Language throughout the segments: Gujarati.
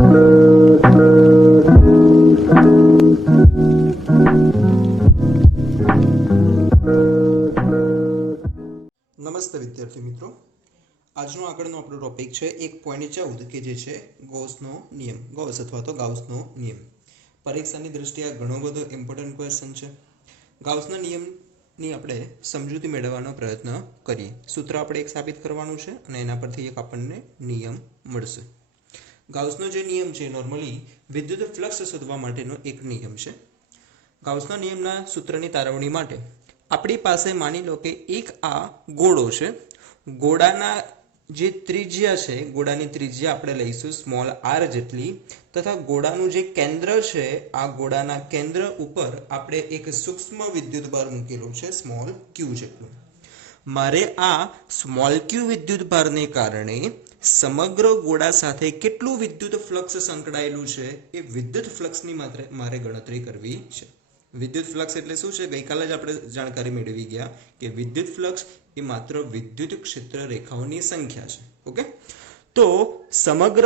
નમસ્તે વિદ્યાર્થી મિત્રો, આજનો આગળનો આપણો ટોપિક છે 1.14 કે જે છે ગૌસનો નિયમ, ગૌસ અથવા તો ગાઉસનો નિયમ. પરીક્ષાની દ્રષ્ટિએ ઘણો બધો ઇમ્પોર્ટન્ટ ક્વેશ્ચન છે. ગાઉસના નિયમની આપણે સમજૂતી મેળવવાનો પ્રયત્ન કરીએ. સૂત્ર આપણે એક સાબિત કરવાનું છે અને એના પરથી એક આપણને નિયમ મળશે. ગાઉસનો જે નિયમ છે નોર્મલી વિદ્યુત ફ્લક્સ શોધવા માટેનો એક નિયમ છે. ગાઉસના નિયમના સૂત્રની તારવણી માટે આપણી પાસે માની લો કે એક આ ગોળો છે. ગોળાના જે ત્રિજ્યા છે, ગોળાની ત્રિજ્યા આપણે લઈશું સ્મોલ આર જેટલી, તથા ગોળાનું જે કેન્દ્ર છે, આ ગોળાના કેન્દ્ર ઉપર આપણે એક સૂક્ષ્મ વિદ્યુતભાર મૂકેલો છે સ્મોલ ક્યુ જેટલું. મારે આ સ્મોલ ક્યુ વિદ્યુતભારને કારણે સમગ્ર ગોળા સાથે કેટલું વિદ્યુત ફ્લક્સ સંકળાયેલું છે એ વિદ્યુત ફ્લક્સની મારે ગણતરી કરવી છે. વિદ્યુત ફ્લક્સ એટલે શું છે? ગઈકાલે જ આપણે જાણકારી મેળવી ગયા કે વિદ્યુત ફ્લક્સ એ માત્ર વિદ્યુત ક્ષેત્ર રેખાઓની સંખ્યા છે. ઓકે, તો સમગ્ર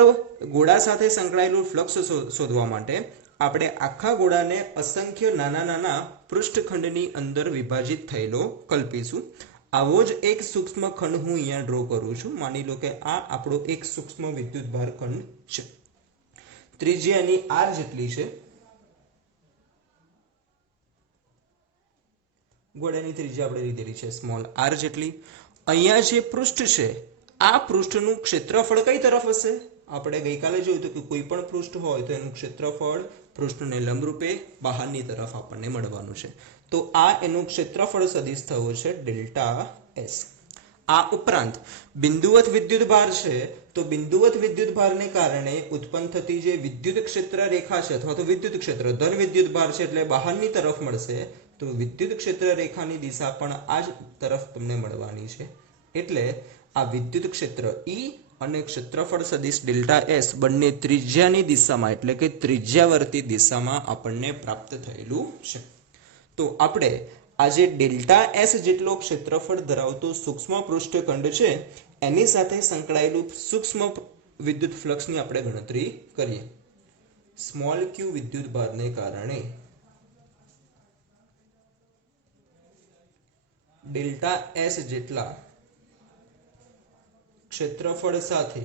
ગોળા સાથે સંકળાયેલું ફ્લક્સ શોધવા માટે આપણે આખા ગોળાને અસંખ્ય નાના નાના પૃષ્ઠખંડની અંદર વિભાજિત થયેલો કલ્પીશું. આવો જ એક સૂક્ષ્મ ખંડ હું અહીંયા ડ્રો કરું છું. માની લો કે આ આપણો એક સૂક્ષ્મ વિદ્યુતભાર ખંડ છે. ત્રિજ્યાની આર જેટલી છે. ગોળાની ત્રિજ્યા આપણે લીધેલી છે સ્મોલ આર જેટલી. અહીંયા જે પૃષ્ઠ છે, આ પૃષ્ઠનું ક્ષેત્રફળ કઈ તરફ હશે? આપણે ગઈકાલે જોયું હતું કે કોઈ પણ પૃષ્ઠ હોય તો એનું ક્ષેત્રફળ પૃષ્ઠને લંબરૂપે બહારની તરફ આપણને મળવાનું છે. તો આ એનું ક્ષેત્રફળ સદિશ થયો છે ડેલ્ટા એસ. આ ઉપરાંત બિંદુવત વિદ્યુતભાર છે, તો બિંદુવત વિદ્યુતભારને કારણે ઉત્પન્ન થતી જે વિદ્યુત ક્ષેત્ર રેખા છે અથવા તો વિદ્યુત ક્ષેત્ર, ધન વિદ્યુતભાર છે એટલે બહારની તરફ મળશે. તો વિદ્યુત ક્ષેત્ર રેખાની દિશા પણ આ જ તરફ તમને મળવાની છે. એટલે આ વિદ્યુત ક્ષેત્ર E અને ક્ષેત્રફળ સદિશ ડેલ્ટા એસ બંને ત્રિજ્યાની દિશામાં એટલે કે ત્રિજ્યાવર્તી દિશામાં આપણને પ્રાપ્ત થયેલું છે. તો આપણે આ જે ડેલ્ટા એસ જેટલો ક્ષેત્રફળ ધરાવતો સૂક્ષ્મ પૃષ્ઠખંડ છે એની સાથે સંકળાયેલું સૂક્ષ્મ વિદ્યુત ફ્લક્સની આપણે ગણતરી કરીએ. સ્મોલ ક્યુ વિદ્યુતભારને કારણે ડેલ્ટા એસ જેટલા ક્ષેત્રફળ સાથે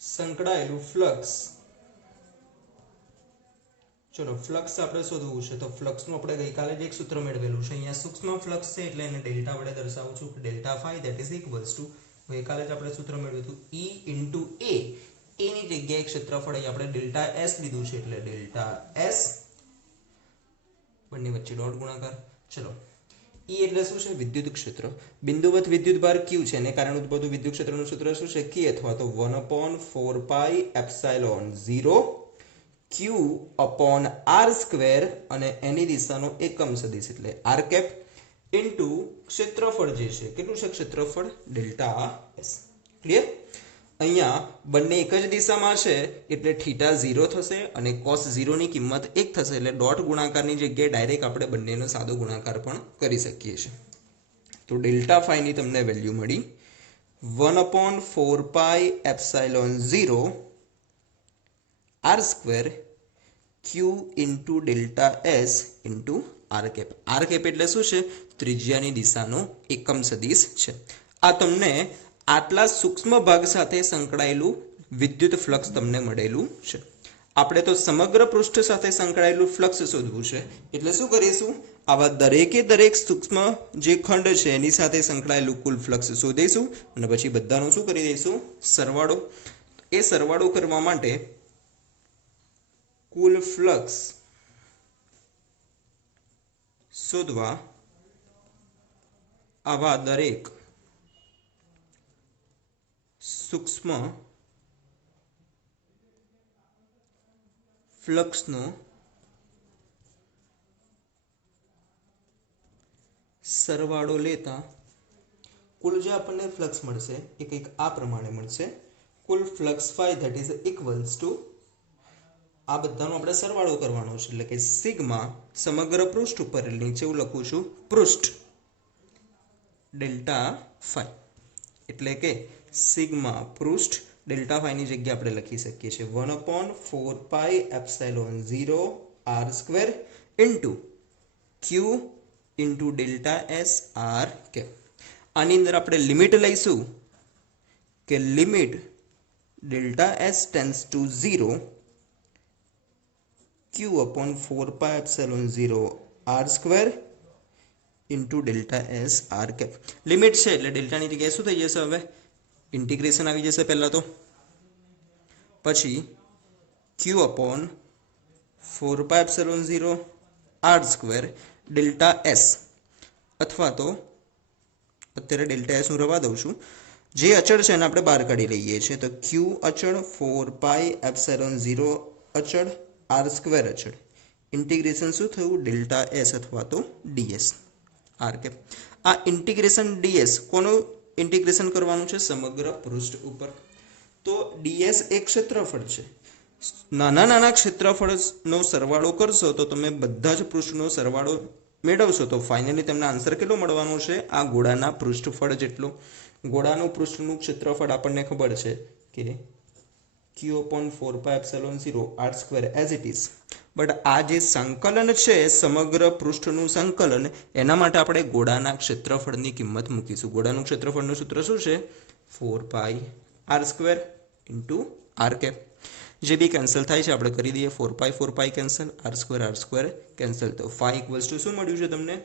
સંકળાયેલું ફ્લક્સ. ચલો ફ્લક્સ આપણે શોધવું છે તો ફ્લક્સનું આપણે ગઈકાલે જ એક સૂત્ર મેળવેલું છે. અહીંયા સૂક્ષ્મ ફ્લક્સ છે એટલે એને ડેલ્ટા વડે દર્શાવું છું. Delta phi that is equals to, ગઈકાલે જ આપણે સૂત્ર મેળવ્યું હતું E ઇન્ટુ A. એની જગ્યાએ ક્ષેત્રફળ અહીં આપણે ડેલ્ટા એસ લીધું છે એટલે ડેલ્ટા એસ, બંને વચ્ચે ડોટ ગુણાકાર. ચલો, E એટલે શું છે? વિદ્યુત ક્ષેત્ર. બિંદુવત વિદ્યુતભાર Q છે એને કારણે ઉદ્ભવતું વિદ્યુત ક્ષેત્રનું સૂત્ર શું છે? K અથવા તો 1/4πε0 Q upon r સ્ક્વેર અને એની દિશાનો એકમ સદિશ એટલે r કેપ ઇન્ટુ ક્ષેત્રફળ જે છે, કેટલું છે ક્ષેત્રફળ? Delta S. ક્લિયર? અહીંયા બંને એક જ દિશામાં છે એટલે થીટા 0 થશે અને કોસ 0 ની કિંમત 1 થશે એટલે ડોટ ગુણાકારની જગ્યાએ ડાયરેક્ટ આપણે બંનેનો સાદો ગુણાકાર પણ કરી શકીએ છીએ. તો ડેલ્ટા ફાઈ ની તમને વેલ્યુ મળી 1/4πε0 r square Q into delta S into R cap. R cap એટલે શું છે? ત્રિજ્યાની દિશાનો એકમ સદિશ છે. આ તમને આટલા સૂક્ષ્મ ભાગ સાથે સંકળાયેલું વિદ્યુત ફ્લક્સ તમને મળેલું છે. આપણે તો સમગ્ર પૃષ્ઠ સાથે સંકળાયેલું ફ્લક્સ શોધવું છે એટલે શું કરીશું? આવા દરેકે દરેક સૂક્ષ્મ જે ખંડ છે એની સાથે સંકળાયેલું કુલ ફ્લક્સ શોધીશું અને પછી બધાનો શું કરી દઈશું? સરવાળો. એ સરવાળો કરવા માટે કુલ ફ્લક્સ શોધવા આવા દરેક સૂક્ષ્મ ફ્લક્સનો સરવાળો લેતા કુલ જે આપણને ફ્લક્સ મળશે એ કંઈક આ પ્રમાણે મળશે. કુલ flux phi that is equals to, આ બધાનો આપણે સરવાળો કરવાનો છે એટલે કે સિગ્મા સમગ્ર પૃષ્ઠ ઉપર નીચે હું લખું છું પૃષ્ઠ ડેલ્ટા ફાઈ. એટલે કે સિગ્મા પૃષ્ઠ ડેલ્ટા ફાઈની જગ્યાએ આપણે લખી શકીએ છીએ 1/4πε0 r square into Q into delta S R કે. આની અંદર આપણે લિમિટ લઈશું કે limit delta S tends to 0 q/4πε0 r square into delta S R cap. Limit છે એટલે ડેલ્ટાની જગ્યાએ શું થઈ જશે? હવે ઇન્ટિગ્રેશન આવી જશે પહેલાં તો, પછી q/4πε0 r square delta S, અથવા તો અત્યારે ડેલ્ટા એસ હું રવા દઉં છું, જે અચળ છે એને આપણે બહાર કાઢી લઈએ છીએ. તો q અચળ, 4πε0 અચળ, આર સ્ક્વેર અચળ, ઇન્ટિગ્રેશન શું થયું? ડેલ્ટા એસ અથવા તો ડીએસ આર કેપ. આ ઇન્ટિગ્રેશન ડીએસ કોનું ઇન્ટિગ્રેશન કરવાનું છે? સમગ્ર પૃષ્ઠ ઉપર. તો ડીએસ એક ક્ષેત્રફળ છે. નાના નાના ક્ષેત્રફળનો સરવાળો કરશો તો તમે બધા જ પૃષ્ઠનો સરવાળો મેળવશો તો ફાઇનલી તમને આન્સર કેટલો મળવાનો છે? આ ગોળાના પૃષ્ઠફળ જેટલો. ગોળાનું પૃષ્ઠનું ક્ષેત્રફળ આપણને ખબર છે કે q/4πε0 r square as it is. But આ જે સંકલન છે સમગ્ર પૃષ્ઠનું સંકલન, એના માટે આપણે ગોળાના ક્ષેત્રફળની કિંમત મૂકીશું. ગોળાનું ક્ષેત્રફળનું સૂત્ર શું છે? 4πr² into R cap. જે બી કેન્સલ થાય છે આપણે કરી દઈએ. 4π કેન્સલ, r² કેન્સલ. તો 5 = શું મળ્યું છે તમને?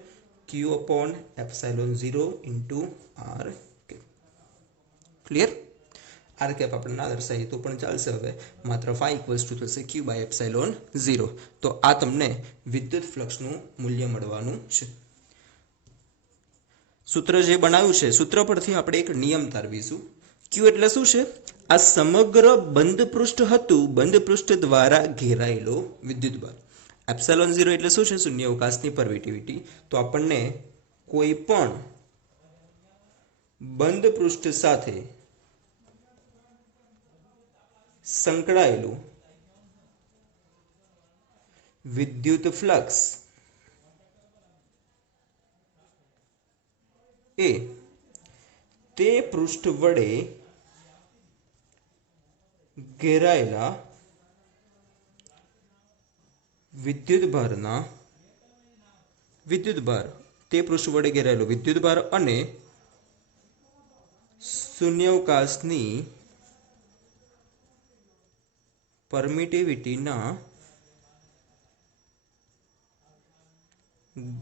q/ε0 into R cap. Clear? R cap આપણે ના દર્શાવીએ તો પણ ચાલશે. હવે માત્ર 5 થશે q/ε0. તો આ તમને વિદ્યુત ફ્લક્સનું મૂલ્ય મળવાનું છે. સૂત્ર જે બનાવ્યું છે, સૂત્ર પરથી આપણે એક નિયમ તારવીશું. ક્યુ એટલે શું છે? આ સમગ્ર બંધ પૃષ્ઠ હતું, બંધ પૃષ્ઠ દ્વારા ઘેરાયેલો વિદ્યુતભાર. ε0 એટલે શું છે? શૂન્યાવકાશની પરમિટિવિટી. તો આપણને કોઈ પણ બંધ પૃષ્ઠ સાથે સંકળાયેલું વિદ્યુત ફ્લક્સ એ તે પૃષ્ઠ વડે ઘેરાયેલા વિદ્યુતભારના તે પૃષ્ઠ વડે ઘેરાયેલો વિદ્યુતભાર અને શૂન્યાવકાશની પરમિટિવિટીના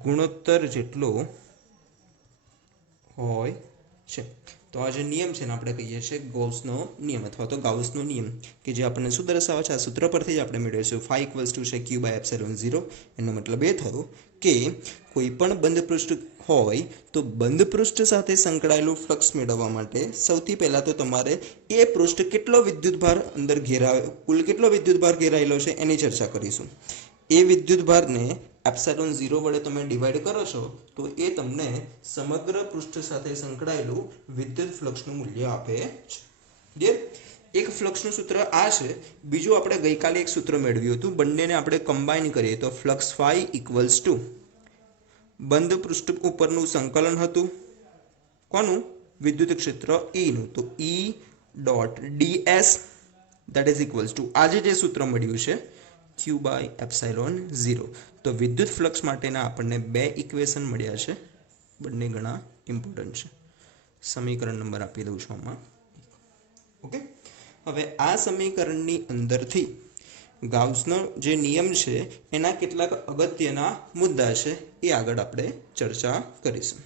ગુણોત્તર જેટલો હોય છે. તો આ જે નિયમ છે ને આપણે કહીએ છીએ ગૌસનો નિયમ અથવા તો ગાઉસનો નિયમ, કે જે આપણને શું દર્શાવે છે? આ સૂત્ર પરથી જ આપણે મેળવીશું. 5 છે q/ε0. એનો મતલબ એ થયો કે કોઈ પણ બંધ પૃષ્ઠ હોય તો બંધ પૃષ્ઠ સાથે સંકળાયેલું ફ્લક્સ મેળવવા માટે સૌથી પહેલાં તો તમારે એ પૃષ્ઠ કેટલો વિદ્યુતભાર અંદર કુલ કેટલો વિદ્યુતભાર ઘેરાયેલો છે એની ચર્ચા કરીશું. એ વિદ્યુતભારને ε0 વડે તમે ડિવાઈડ કરો છો તો એ તમને સમગ્ર પૃષ્ઠ સાથે સંકળાયેલું વિદ્યુત ફ્લક્સનું મૂલ્ય આપે છે. એક ફ્લક્સનું સૂત્ર આ છે. બીજું આપણે ગઈકાલે એક સૂત્ર મેળવ્યું હતું, બંનેને આપણે કમ્બાઈન કરીએ તો ફ્લક્સ ફાઈ ઇક્વલ્સ ટુ બંધ પૃષ્ઠ ઉપરનું સંકલન હતું કોનું? વિદ્યુત ક્ષેત્ર ઈનું. તો E.ds that is equals to આજે જે સૂત્ર મળ્યું છે q/ε0. તો વિદ્યુત ફ્લક્સ માટેના આપણને બે ઇક્વેશન મળ્યા છે, બંને ઘણા ઇમ્પોર્ટન્ટ છે. સમીકરણ નંબર આપી દઉં છું આમાં. ઓકે, હવે આ સમીકરણની અંદરથી ગાઉસનો જે નિયમ છે એના કેટલાક અગત્યના મુદ્દા છે એ આગળ આપણે ચર્ચા કરીશું.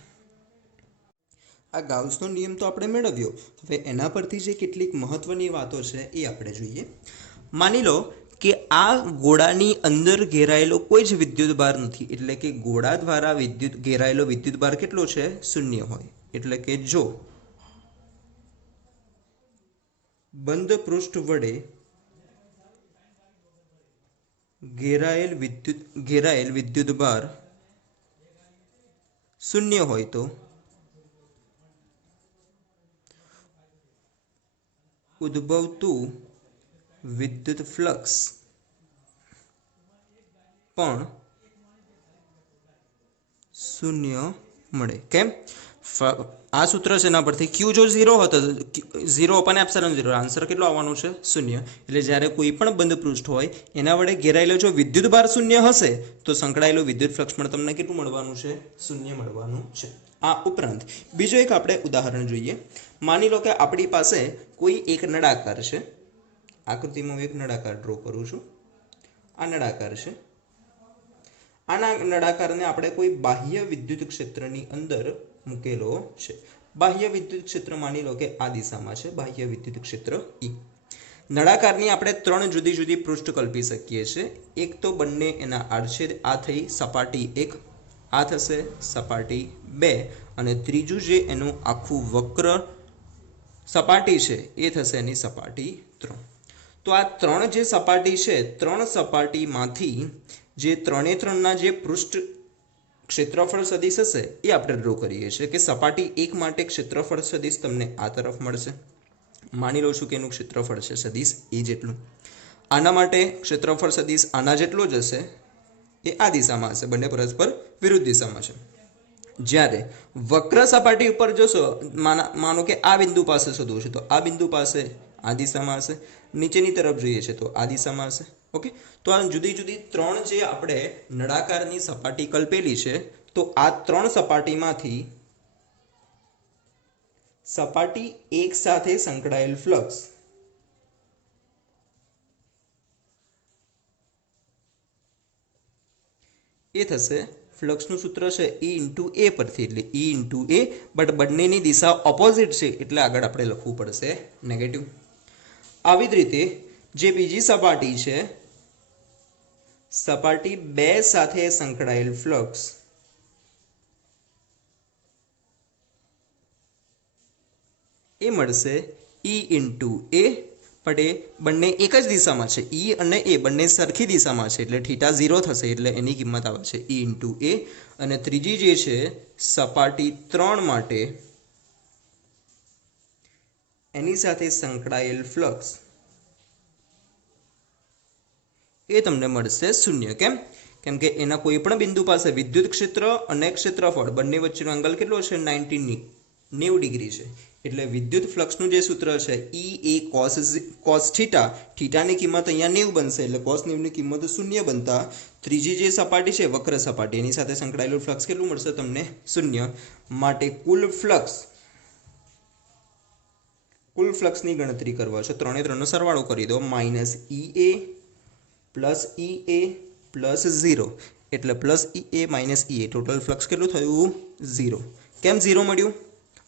આ ગાઉસનો નિયમ તો આપણે મેળવ્યો. હવે એના પરથી જે કેટલીક મહત્વની વાતો છે એ આપણે જોઈએ. માની લો કે આ ગોળાની અંદર ઘેરાયેલો કોઈ જ વિદ્યુતભાર નથી, એટલે કે ગોળા દ્વારા ઘેરાયેલો વિદ્યુતભાર કેટલો છે? 0 હોય. એટલે કે જો બંધ પૃષ્ઠ વડે ઘેરાયેલ વિદ્યુતભાર 0 હોય તો ઉદ્ભવતું વિદ્યુત ફ્લક્સ પણ 0 મળે. કેમ? આ સૂત્ર છે એના પરથી ક્યુ જો 0 હતો 0 અપન એપ્સિલોન 0 આન્સર કેટલો આવવાનો છે 0 એટલે જ્યારે કોઈ પણ બંધ પૃષ્ઠ હોય એના વડે ઘેરાયેલો જો વિદ્યુતભાર 0 હશે તો સંકળાયેલું વિદ્યુત ફ્લક્સ પણ તમને કેટલું મળવાનું છે 0 મળવાનું છે આ ઉપરાંત બીજો એક આપણે ઉદાહરણ જોઈએ માની લો કે આપણી પાસે કોઈ એક નળાકાર છે આકૃતિમાં હું એક નળાકાર ડ્રો કરું છું આ નળાકાર છે આના નળાકારને આપણે કોઈ બાહ્ય વિદ્યુત ક્ષેત્રની અંદર મૂકેલો છે બાહ્ય વિદ્યુત ક્ષેત્ર માની લો કે આ દિશામાં છે બાહ્ય વિદ્યુત ક્ષેત્ર E નળાકારની આપણે ત્રણ જુદી જુદી પૃષ્ઠ કલ્પી શકીએ છીએ એક તો બંને એના આડછેદ આ થઈ સપાટી 1 આ થશે સપાટી 2 અને ત્રીજું જે એનું આખું વક્ર સપાટી છે એ થશે એની સપાટી 3 તો આ ત્રણ જે સપાટી છે ત્રણ સપાટીમાંથી જે 3 3 ના જે પૃષ્ઠ ક્ષેત્રફળ સદિશ હશે એ આપણે ડ્રો કરીએ છીએ કે સપાટી 1 માટે ક્ષેત્રફળ સદિશ તમને આ તરફ મળશે માની લો છું કે એનું ક્ષેત્રફળ છે સદિશ એ જેટલું આના માટે ક્ષેત્રફળ સદિશ આના જેટલો જ હશે એ આ દિશામાં હશે બંને પરસ્પર વિરુદ્ધ દિશામાં છે જ્યારે વક્ર સપાટી ઉપર જોશો માનો કે આ બિંદુ પાસે શોધવું છે તો આ બિંદુ પાસે આ દિશામાં હશે નીચેની તરફ જોઈએ છે તો આ દિશામાં હશે ઓકે તો આ જુદી જુદી ત્રણ જે આપણે નળાકારની સપાટી કલ્પેલી છે તો આ ત્રણ સપાટીમાંથી સપાટી 1 સાથે સંકળાયેલ ફ્લક્સ એ થશે ફ્લક્સનું સૂત્ર છે E * A પરથી એટલે E * A બટ બંનેની દિશા ઓપોઝિટ છે એટલે આગળ આપણે લખવું પડશે નેગેટિવ આવી જ રીતે જે બીજી સપાટી છે સપાટી 2 સાથે સંકળાયેલ ફ્લક્સ એ મળશે E * A પણ એ બંને એક જ દિશામાં છે E અને A બંને સરખી દિશામાં છે એટલે થીટા 0 થશે એટલે એની કિંમત આવે છે E * A અને ત્રીજી જે છે સપાટી 3 માટે એની સાથે સંકળાયેલ ફ્લક્સ એ તમને મળશે 0 કેમ કે એના કોઈ પણ બિંદુ પાસે વિદ્યુત ક્ષેત્ર અને ક્ષેત્રફળ બંને વચ્ચેનો એંગલ કેટલો છે 90 ડિગ્રી છે એટલે વિદ્યુત ફ્લક્સનું જે સૂત્ર છે E A cos થીટા થીટાની કિંમત અહીંયા 90 બનશે એટલે cos 90 ની કિંમત 0 બનતા ત્રીજી જે સપાટી છે વક્ર સપાટી એની સાથે સંકળાયેલું ફ્લક્સ કેટલું મળશે તમને 0 માટે કુલ ફ્લક્સની ગણતરી કરવા છે 3 3 નો સરવાળો કરી દો -EA + EA + 0 એટલે +EA - EA ટોટલ ફ્લક્સ કેટલું થયું 0 કેમ 0 મળ્યું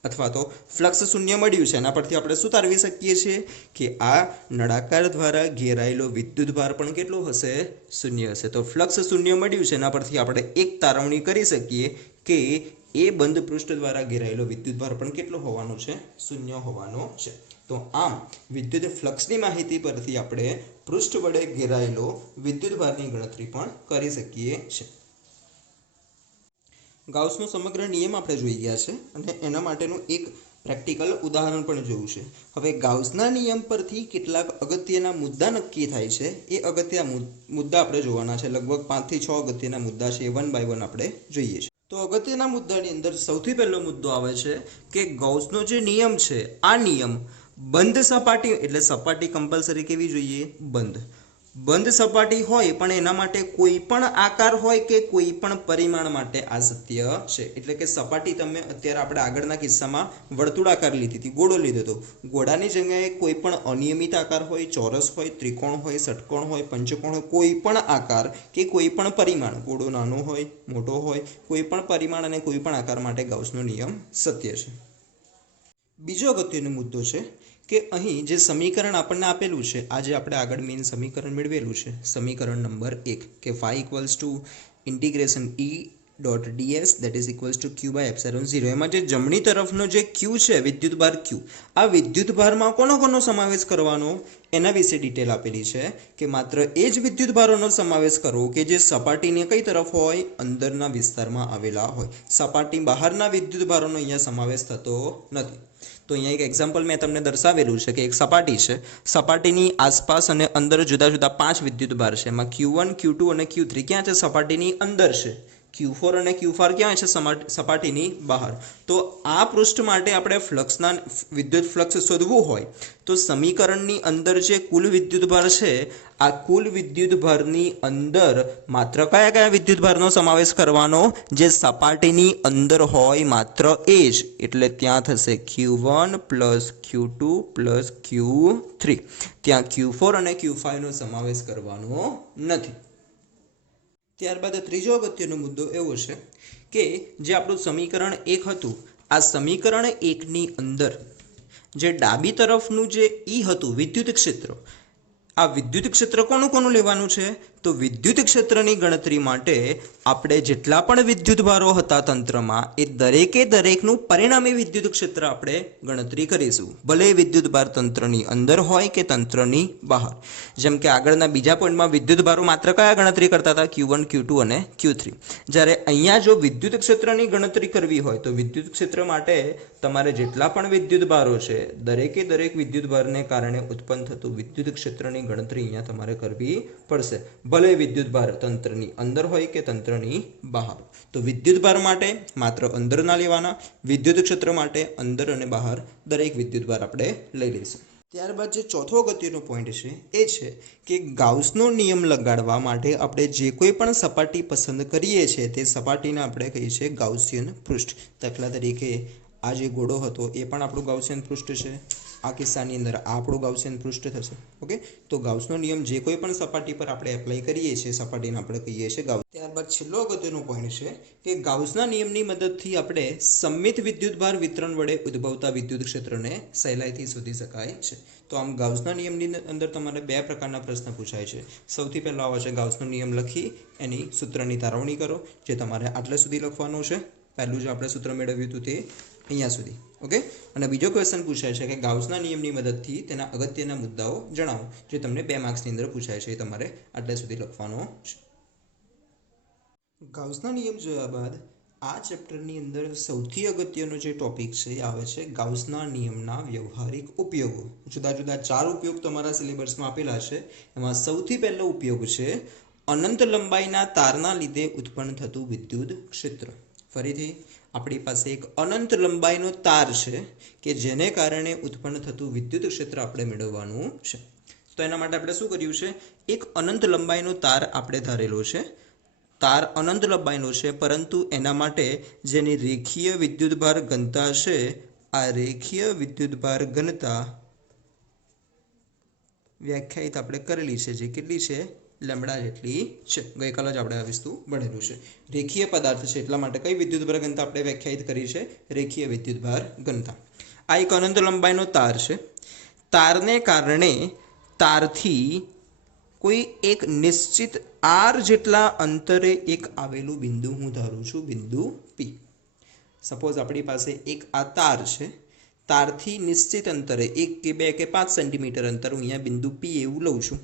અથવા તો ફ્લક્સ 0 મળ્યું છે એના પરથી આપણે શું તારવી શકીએ છીએ કે આ નળાકાર દ્વારા ઘેરાયેલો વિદ્યુતભાર પણ કેટલો હશે 0 હશે તો ફ્લક્સ 0 મળ્યું છે એના પરથી આપણે એક તારવણી કરી શકીએ કે એ બંધ પૃષ્ઠ દ્વારા ઘેરાયેલો વિદ્યુતભાર પણ કેટલો હોવાનો છે 0 હોવાનો છે તો આમ વિદ્યુત ફ્લક્સની માહિતી પરથી આપણે પૃષ્ઠ વડે ઘેરાયેલો વિદ્યુતભારની ગણતરી પણ કરી શકીએ છીએ ગાઉસનો સમગ્ર નિયમ આપણે જોઈ ગયા છે અને એના માટેનું એક પ્રેક્ટિકલ ઉદાહરણ પણ જોયું છે હવે ગાઉસના નિયમ પરથી કેટલાક અગત્યના મુદ્દા નક્કી થાય છે એ અગત્યના મુદ્દા આપણે જોવાના છે લગભગ 5 થી 6 અગત્યના મુદ્દા છે 1 બાય 1 આપણે જોઈએ છીએ તો અગત્યના મુદ્દાની અંદર સૌથી પહેલો મુદ્દો આવે છે કે ગૌસનો જે નિયમ છે આ નિયમ બંધ સપાટી એટલે સપાટી કમ્પલસરી કેવી જોઈએ બંધ સપાટી હોય પણ એના માટે કોઈ પણ આકાર હોય કે કોઈ પણ પરિમાણ માટે આ સત્ય છે એટલે કે સપાટી તમે અત્યારે આપણે આગળના કિસ્સામાં વર્તુળાકાર લીધી હતી ગોળો લીધો હતો ગોળાની જગ્યાએ કોઈ પણ અનિયમિત આકાર હોય ચોરસ હોય ત્રિકોણ હોય ષટકોણ હોય પંચકોણ હોય કોઈ પણ આકાર કે કોઈ પણ પરિમાણ ગોળો નાનો હોય મોટો હોય કોઈ પણ પરિમાણ અને કોઈ પણ આકાર માટે ગાઉસનો નિયમ સત્ય છે બીજો અગત્યનો મુદ્દો છે કે અહીં જે સમીકરણ આપણને આપેલું છે આજે આપણે આગળ મેઇન સમીકરણ મેળવેલું છે સમીકરણ નંબર 1 કે phi = E.ds = q/ε0 એમાં જે જમણી તરફનો જે q છે વિદ્યુતભાર q આ વિદ્યુતભારમાં કોનો સમાવેશ કરવાનો એના વિશે ડિટેલ આપેલી છે કે માત્ર એ જ વિદ્યુતભારોનો સમાવેશ કરવો કે જે સપાટીની કઈ તરફ હોય અંદરના વિસ્તારમાં આવેલા હોય સપાટી બહારના વિદ્યુતભારોનો અહીંયા સમાવેશ થતો નથી તો અહીંયા એક એક્ઝામ્પલ મેં તમને દર્શાવેલું છે કે એક સપાટી છે સપાટીની આસપાસ અને અંદર જુદા જુદા 5 વિદ્યુતભાર છે એમાં Q1 Q2 અને Q3 ક્યાં છે સપાટીની અંદર છે Q4 અને Q4 ક્યાં છે? સપાટીની બહાર. તો આ પૃષ્ઠ માટે આપણે ફ્લક્સના વિદ્યુત ફ્લક્સ શોધવું હોય તો સમીકરણની અંદર જે કુલ વિદ્યુતભાર છે આ કુલ વિદ્યુતભારની અંદર માત્ર કયા કયા વિદ્યુતભારનો સમાવેશ કરવાનો? જે સપાટીની અંદર હોય માત્ર એ જ. એટલે ત્યાં થશે Q1 plus Q2 plus Q3. ત્યાં Q4 અને Q5 નો સમાવેશ કરવાનો નથી. ત્યારબાદ ત્રીજો અગત્યનો મુદ્દો એવો છે કે જે આપણું સમીકરણ 1 હતું, આ સમીકરણ 1 ની અંદર જે ડાબી તરફનું જે E હતું વિદ્યુત ક્ષેત્ર, આ વિદ્યુત ક્ષેત્ર કોનું લેવાનું છે? તો વિદ્યુત ક્ષેત્રની ગણતરી માટે આપણે જેટલા પણ વિદ્યુતભારો હતા તંત્રમાં એ દરેકનું પરિણામી વિદ્યુત ક્ષેત્ર આપણે ગણતરી કરીશું, ભલે વિદ્યુતભાર તંત્રની અંદર હોય કે તંત્રની બહાર. જેમ કે આગળના બીજા પોઈન્ટમાં વિદ્યુતભારો માત્ર કયા ગણતરી કરતા હતા? Q1, Q2 અને Q3. જ્યારે અહીંયા જો વિદ્યુત ક્ષેત્રની ગણતરી કરવી હોય તો વિદ્યુત ક્ષેત્ર માટે તમારે જેટલા પણ વિદ્યુતભારો છે દરેક વિદ્યુતભારને કારણે ઉત્પન્ન થતું વિદ્યુત ક્ષેત્રની ગણતરી અહીંયા તમારે કરવી પડશે, ભલે વિદ્યુતભાર તંત્રની અંદર હોય કે તંત્રની બહાર. તો વિદ્યુતભાર માટે માત્ર અંદરના લેવાના, વિદ્યુત ક્ષેત્ર માટે અંદર અને બહાર દરેક વિદ્યુતભાર આપણે લઈ લઈશું. ત્યારબાદ જે ચોથો અગત્યનો પોઈન્ટ છે એ છે કે ગાઉસનો નિયમ લગાડવા માટે આપણે જે કોઈ પણ સપાટી પસંદ કરીએ છીએ તે સપાટીને આપણે કહીએ છીએ ગાઉસિયન પૃષ્ઠ. દાખલા તરીકે આ જે ગોળો હતો એ પણ આપણું ગાઉસિયન પૃષ્ઠ છે. આ કિસ્સાની અંદર આ આપણું ગાઉસિયન પૃષ્ઠ થશે. ઓકે, તો ગાઉસનો નિયમ જે કોઈ પણ સપાટી પર આપણે એપ્લાય કરીએ છીએ સપાટીને આપણે કહીએ છીએ ગાઉસ. ત્યારબાદ છેલ્લો અગત્યનો પોઈન્ટ છે કે ગાઉસના નિયમની મદદથી આપણે સમમિત વિદ્યુતભાર વિતરણ વડે ઉદ્ભવતા વિદ્યુત ક્ષેત્રને સહેલાઈથી શોધી શકાય છે. તો આમ ગાઉસના નિયમની અંદર તમારે બે પ્રકારના પ્રશ્ન પૂછાય છે. સૌથી પહેલો આવે છે ગાઉસનો નિયમ લખી એની સૂત્રની તારવણી કરો, જે તમારે આટલે સુધી લખવાનું છે. પહેલું જે આપણે સૂત્ર મેળવ્યું હતું તે અહીંયા સુધી. ઓકે, અને બીજો ક્વેશ્ચન પૂછાય છે કે ગાઉસના નિયમની મદદથી તેના અગત્યના મુદ્દાઓ જણાવો, જે તમને 2 માર્ક્સની અંદર પૂછાય છે. એ તમારે આટલે સુધી લખવાનો છે. ગાઉસના નિયમ જોયા બાદ આ ચેપ્ટરની અંદર સૌથી અગત્યનો જે ટોપિક છે એ આવે છે ગાઉસના નિયમના વ્યવહારિક ઉપયોગો. જુદા જુદા 4 ઉપયોગ તમારા સિલેબસમાં આપેલા છે. એમાં સૌથી પહેલો ઉપયોગ છે અનંત લંબાઈના તારના લીધે ઉત્પન્ન થતું વિદ્યુત ક્ષેત્ર. ફરીથી આપણી પાસે એક અનંત લંબાઈનો તાર છે કે જેને કારણે ઉત્પન્ન થતું વિદ્યુત ક્ષેત્ર આપણે મેળવવાનું છે. તો એના માટે આપણે શું કર્યું છે? એક અનંત લંબાઈનો તાર આપણે ધારેલો છે. તાર અનંત લંબાઈનો છે, પરંતુ એના માટે જેની રેખીય વિદ્યુતભાર ઘનતા છે, આ રેખીય વિદ્યુતભાર ઘનતા વ્યાખ્યાયિત આપણે કરેલી છે, જે કેટલી છે? લેમ્બડા જેટલી છે. ગઈકાલે જ આપણે આ વસ્તુ ભણેલું છે. રેખીય પદાર્થ છે એટલા માટે કઈ વિદ્યુતભાર ઘનતા આપણે વ્યાખ્યાયિત કરી છે? રેખીય વિદ્યુતભાર ઘનતા. આ એક અનંત લંબાઈનો તાર છે. તારને કારણે તારથી કોઈ એક નિશ્ચિત r જેટલા અંતરે એક આવેલું બિંદુ હું ધારું છું, બિંદુ P. સપોઝ આપણી પાસે એક આ તાર છે, તારથી નિશ્ચિત અંતરે 1 કે 2 કે 5 સેન્ટીમીટર અંતર હું અહીંયા બિંદુ P એવું લઉં છું.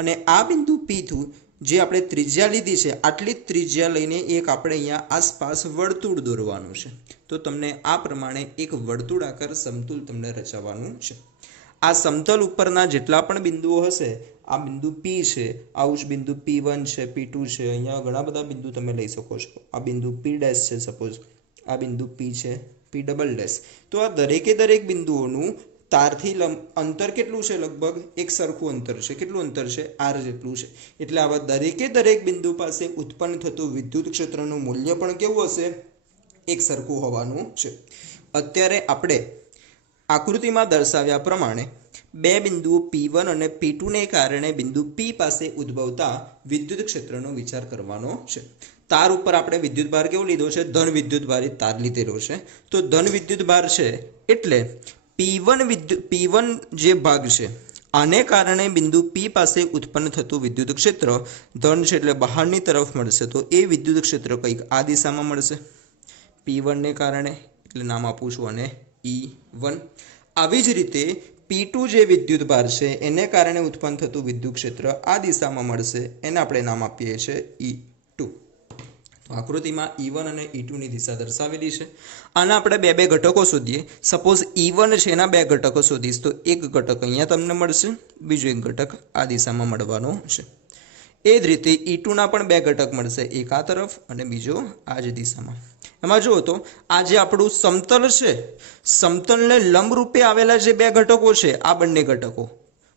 અને આ બિંદુ P થી જે આપણે ત્રિજ્યા લીધી છે આટલી જ ત્રિજ્યા લઈને એક આપણે અહીંયા આસપાસ વર્તુળ દોરવાનું છે. તો તમને આ પ્રમાણે એક વર્તુળાકાર સમતલ તમને રચવાનું છે. આ સમતલ ઉપરના જેટલા પણ બિંદુઓ હશે, આ બિંદુ P છે, આવું જ બિંદુ P1 છે, P2 છે, અહીંયા ઘણા બધા બિંદુ તમે લઈ શકો છો. આ બિંદુ P' છે, સપોઝ આ બિંદુ P છે, P'. તો આ દરેક બિંદુઓનું તારથી અંતર કેટલું છે? લગભગ એક સરખું અંતર છે. કેટલું અંતર છે? r જેટલું છે. એટલે આવા દરેક બિંદુ પાસે ઉત્પન્ન થતું વિદ્યુત ક્ષેત્રનું મૂલ્ય પણ કેવું હશે? એક સરખું હોવાનું છે. અત્યારે આપણે આકૃતિમાં દર્શાવ્યા પ્રમાણે બે બિંદુઓ P1 અને P2 ને કારણે બિંદુ P પાસે ઉદ્ભવતા વિદ્યુત ક્ષેત્રનો વિચાર કરવાનો છે. તાર ઉપર આપણે વિદ્યુતભાર કેવો લીધો છે? ધન વિદ્યુતભારિત તાર લીધેલો છે. તો ધન વિદ્યુતભાર છે એટલે P1 જે ભાગ છે આને કારણે બિંદુ P પાસે ઉત્પન્ન થતું વિદ્યુત ક્ષેત્ર ધન છે એટલે બહારની તરફ મળશે. તો એ વિદ્યુત ક્ષેત્ર કંઈક આ દિશામાં મળશે P1 ને કારણે, એટલે નામ આપું છું અને E1. આવી જ રીતે P2 જે વિદ્યુતભાર છે એને કારણે ઉત્પન્ન થતું વિદ્યુત ક્ષેત્ર આ દિશામાં મળશે, એને આપણે નામ આપીએ છીએ E2. તો આકૃતિમાં E1 અને E2 ની દિશા દર્શાવેલી છે. આના આપણે બે ઘટકો શોધીએ. સપોઝ E1 છે એના 2 ઘટકો શોધીશ તો એક ઘટક અહીંયા તમને મળશે, બીજો એક ઘટક આ દિશામાં મળવાનો છે. એ જ રીતે E2 ના પણ બે ઘટક મળશે, એક આ તરફ અને બીજો આ જ દિશામાં. એમાં જુઓ તો આ જે આપણું સમતલ છે, સમતલને લંબ રૂપે આવેલા જે બે ઘટકો છે, આ બંને ઘટકો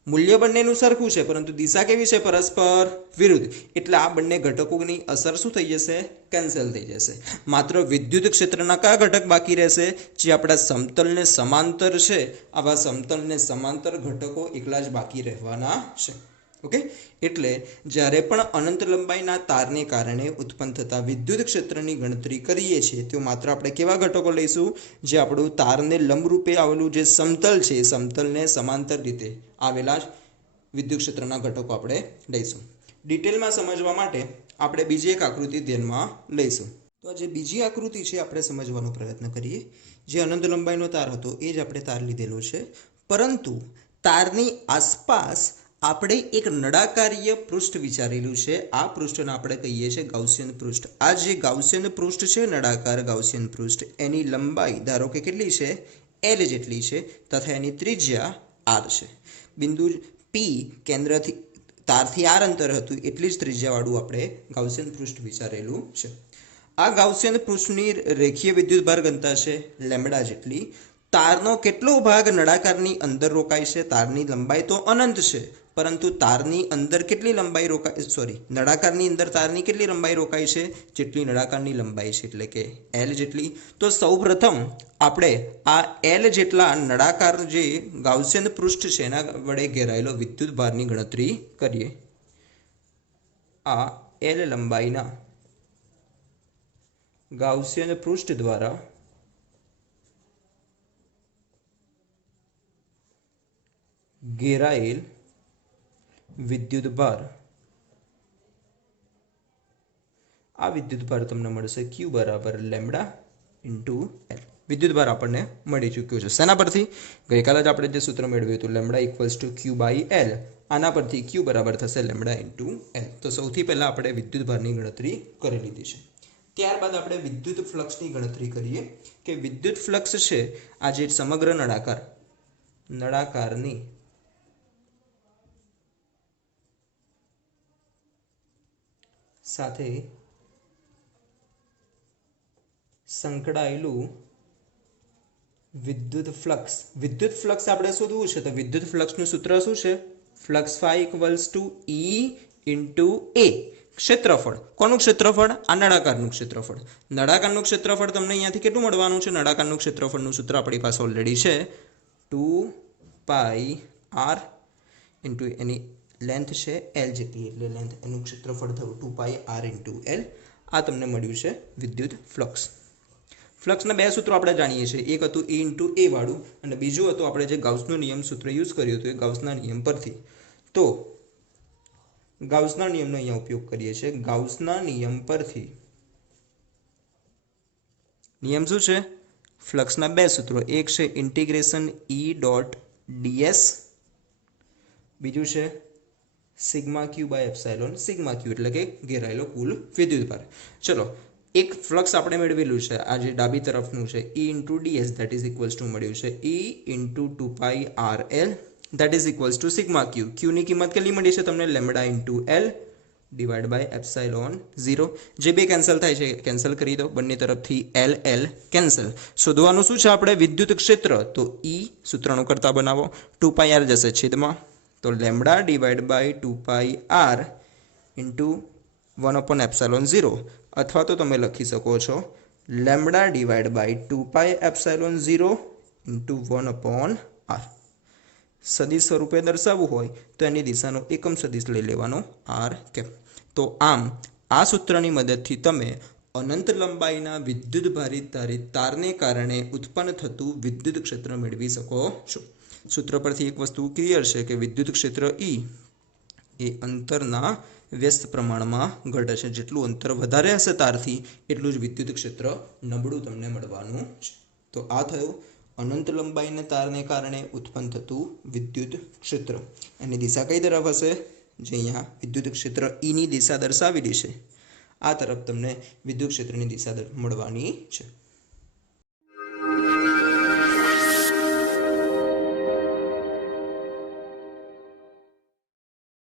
મૂલ્ય બંનેનું સરખું છે પરંતુ દિશા કેવી છે? પરસ્પર વિરુદ્ધ. એટલે આ બંને ઘટકોની અસર શું થઈ જશે? કેન્સલ થઈ જશે. માત્ર વિદ્યુત ક્ષેત્રના કયા ઘટક બાકી રહેશે? જે આપણા સમતલને સમાંતર છે, આવા સમતલને સમાંતર ઘટકો એકલા જ બાકી રહેવાના છે. ઓકે, એટલે જ્યારે પણ અનંત લંબાઈના તારને કારણે ઉત્પન્ન થતા વિદ્યુત ક્ષેત્રની ગણતરી કરીએ છીએ તો માત્ર આપણે કેવા ઘટકો લઈશું? જે આપણું તારને લંબરૂપે આવેલું જે સમતલ છે, એ સમતલને સમાંતર રીતે આવેલા જ વિદ્યુત ક્ષેત્રના ઘટકો આપણે લઈશું. ડિટેલમાં સમજવા માટે આપણે બીજી એક આકૃતિ ધ્યાનમાં લઈશું. તો આ જે બીજી આકૃતિ છે આપણે સમજવાનો પ્રયત્ન કરીએ. જે અનંત લંબાઈનો તાર હતો એ જ આપણે તાર લીધેલો છે, પરંતુ તારની આસપાસ આપણે એક નળાકારીય પૃષ્ઠ વિચારેલું છે. આ પૃષ્ઠને આપણે કહીએ છીએ ગાઉસિયન પૃષ્ઠ. આ જે ગાઉસિયન પૃષ્ઠ છે, નળાકાર ગાઉસિયન પૃષ્ઠ, એની લંબાઈ ધારો કે કેટલી છે? L જેટલી છે તથા એની ત્રિજ્યા R છે. બિંદુ P કેન્દ્રથી તારથી R અંતર હતું એટલી જ ત્રિજ્યાવાળું આપણે ગાઉસિયન પૃષ્ઠ વિચારેલું છે. આ ગાઉસિયન પૃષ્ઠની રેખીય વિદ્યુતભાર ઘનતા છે લેમ્બડા જેટલી. તારનો કેટલો ભાગ નળાકારની અંદર રોકાય છે? તારની લંબાઈ તો અનંત છે, પરંતુ તારની અંદર કેટલી લંબાઈ રોકાય? નળાકારની અંદર તારની કેટલી લંબાઈ રોકાય છે? જેટલી નળાકારની લંબાઈ છે, એટલે કે L જેટલી. તો સૌપ્રથમ આપણે આ L જેટલા નળાકાર જે ગાઉસિયન પૃષ્ઠ છે એના વડે ઘેરાયેલો વિદ્યુતભારની ગણતરી કરીએ. આ L લંબાઈના ગાઉસિયન પૃષ્ઠ દ્વારા ઘેરાયેલ વિદ્યુતભાર, આ વિદ્યુતભાર તમને મળશે Q બરાબર લેમ્બડા ઇન્ટુ L. વિદ્યુતભાર આપણને મળી ચૂક્યો છે. શેના પરથી? ગઈકાલે જ આપણે જે સૂત્ર મેળવ્યું હતું, lambda equals to Q by L. આના પરથી Q બરાબર થશે લેમ્બડા ઇન્ટુ L. તો સૌથી પહેલા આપણે વિદ્યુતભારની ગણતરી કરી લીધી છે. ત્યારબાદ આપણે વિદ્યુત ફ્લક્સની ગણતરી કરીએ કે વિદ્યુત ફ્લક્સ છે આ જે સમગ્ર નળાકારની સાથે સંકળાયેલું વિદ્યુત ફ્લક્સ. વિદ્યુત ફ્લક્સ આપણે શોધવું છે તો વિદ્યુત ફ્લક્સનું સૂત્ર શું છે? Flux phi equals to E into A. ક્ષેત્રફળ. કોનું ક્ષેત્રફળ? આ નળાકારનું ક્ષેત્રફળ. નળાકારનું ક્ષેત્રફળ તમને અહીંયાથી કેટલું મળવાનું છે? નળાકારનું ક્ષેત્રફળનું સૂત્ર આપણી પાસે ઓલરેડી છે 2πr ઇન્ટુ એની લેન્થ છે L જેટલી, એટલે લેન્થ એનું ક્ષેત્રફળ થયું 2πr ઇન્ટુ L. આ તમને મળ્યું છે વિદ્યુત ફ્લક્સ. ફ્લક્સના બે સૂત્રો આપણે જાણીએ છીએ. એક હતું E ઇન્ટુ A વાળું અને બીજું હતું આપણે જે ગાઉસનો નિયમ સૂત્ર યુઝ કર્યું હતું એ ગાઉસના નિયમ પરથી. તો ગાઉસના નિયમનો અહીંયા ઉપયોગ કરીએ છીએ. ગાઉસના નિયમ પરથી નિયમ શું છે? ફ્લક્સના બે સૂત્રો. એક છે ઇન્ટિગ્રેશન E ડોટ ds, બીજું છે sigma Q by epsilon sigma Q, એટલે કે ઘેરાયેલો કુલ વિદ્યુતભાર. ચલો, એક ફ્લક્સ આપણે મેળવેલું છે આ જે ડાબી તરફનું છે E into ds that is equals to મળ્યું છે E into 2πrl that is equals to sigma q. ક્યુની કિંમત કેટલી મળી છે તમને? Lambda into L divide by epsilon 0. જે બે કેન્સલ થાય છે કેન્સલ કરી દો, બંને તરફથી L કેન્સલ. શોધવાનું શું છે આપણે? વિદ્યુત ક્ષેત્ર. તો E સૂત્રનો કરતા બનાવો, 2πr જશે છેદમાં, તો lambda divide by 2πr into 1/ε0, અથવા તો તમે લખી શકો છો lambda divide by 2πε0 into 1/r. સદિશ સ્વરૂપે દર્શાવવું હોય તો એની દિશાનો એકમ સદિશ લઈ લેવાનો r કેપ. તો આમ આ સૂત્રની મદદથી તમે અનંત લંબાઈના વિદ્યુતભારિત તારને કારણે ઉત્પન્ન થતું વિદ્યુત ક્ષેત્ર મેળવી શકો છો. સૂત્ર પરથી એક વસ્તુ ક્લિયર છે કે વિદ્યુત ક્ષેત્ર E એ અંતરના વ્યસ્ત પ્રમાણમાં ઘટે છે. જેટલું અંતર વધારે હશે તારથી એટલું જ વિદ્યુત ક્ષેત્ર નબળું તમને મળવાનું છે. તો આ થયું અનંત લંબાઈના તારને કારણે ઉત્પન્ન થતું વિદ્યુત ક્ષેત્ર. એની દિશા કઈ તરફ હશે? જે અહીંયા વિદ્યુત ક્ષેત્ર E ની દિશા દર્શાવેલી છે આ તરફ તમને વિદ્યુત ક્ષેત્રની દિશા મળવાની છે.